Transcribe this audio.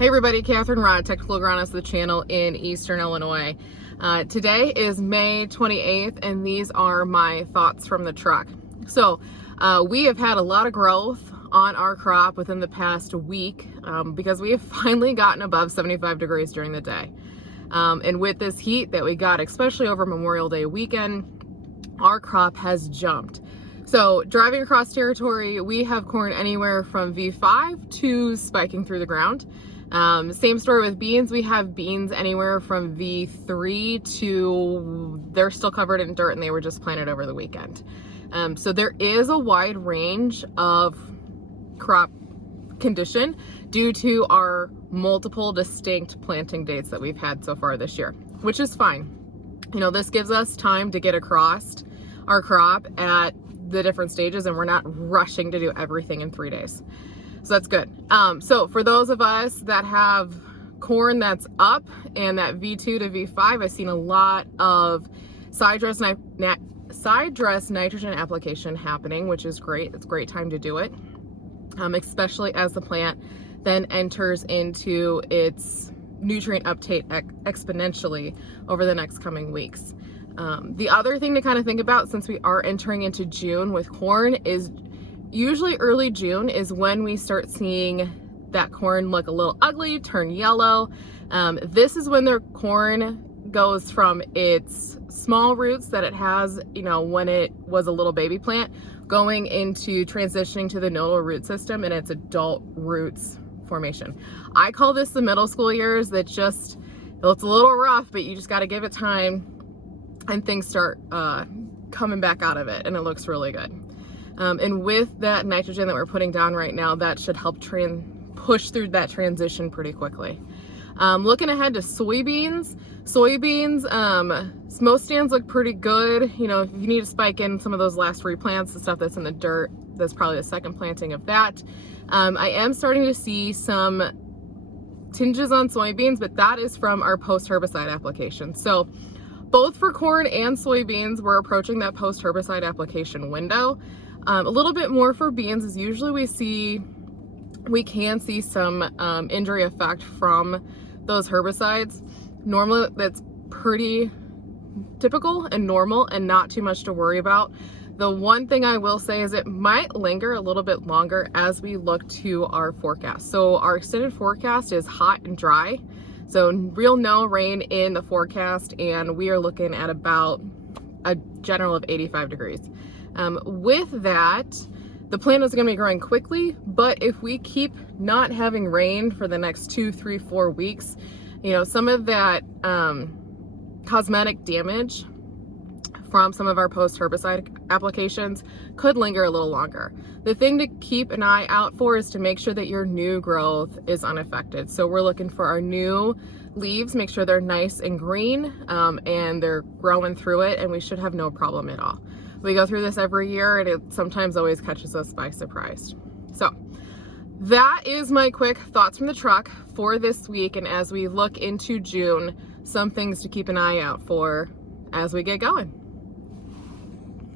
Hey everybody, Catherine Rod, technical agronomist of the channel in Eastern Illinois. Today is May 28th and these are my thoughts from the truck. So we have had a lot of growth on our crop within the past week because we have finally gotten above 75 degrees during the day. And with this heat that we got, especially over Memorial Day weekend, our crop has jumped. So driving across territory, we have corn anywhere from V5 to spiking through the ground. Same story with beans. We have beans anywhere from V3 to they're still covered in dirt and they were just planted over the weekend. So there is a wide range of crop condition due to our multiple distinct planting dates that we've had so far this year, which is fine. You know, this gives us time to get across our crop at the different stages and we're not rushing to do everything in 3 days. So that's good. So for those of us that have corn that's up and that V2 to V5, I've seen a lot of side dress nitrogen application happening, which is great. It's a great time to do it, especially as the plant then enters into its nutrient uptake exponentially over the next coming weeks. The other thing to kind of think about, since we are entering into June with corn, is usually early June is when we start seeing that corn look a little ugly, turn yellow. This is when the corn goes from its small roots that it has, you know, when it was a little baby plant, going into transitioning to the nodal root system and its adult roots formation. I call this the middle school years. That just, it's a little rough, but you just got to give it time and things start coming back out of it and it looks really good. And with that nitrogen that we're putting down right now, that should help push through that transition pretty quickly. Looking ahead to soybeans, most stands look pretty good. You know, if you need to spike in some of those last replants, the stuff that's in the dirt, that's probably the second planting of that. I am starting to see some tinges on soybeans, but that is from our post-herbicide application. So both for corn and soybeans, we're approaching that post-herbicide application window. A little bit more for beans is usually we can see some injury effect from those herbicides. Normally that's pretty typical and normal and not too much to worry about. The one thing I will say is it might linger a little bit longer as we look to our forecast. So our extended forecast is hot and dry. So real no rain in the forecast, and we are looking at about a general of 85 degrees. With that, the plant is going to be growing quickly, but if we keep not having rain for the next 2, 3, 4 weeks, you know, some of that cosmetic damage from some of our post-herbicide applications could linger a little longer. The thing to keep an eye out for is to make sure that your new growth is unaffected. So we're looking for our new leaves, make sure they're nice and green and they're growing through it, and we should have no problem at all. We go through this every year and it sometimes always catches us by surprise. So that is my quick thoughts from the truck for this week. And as we look into June, some things to keep an eye out for as we get going.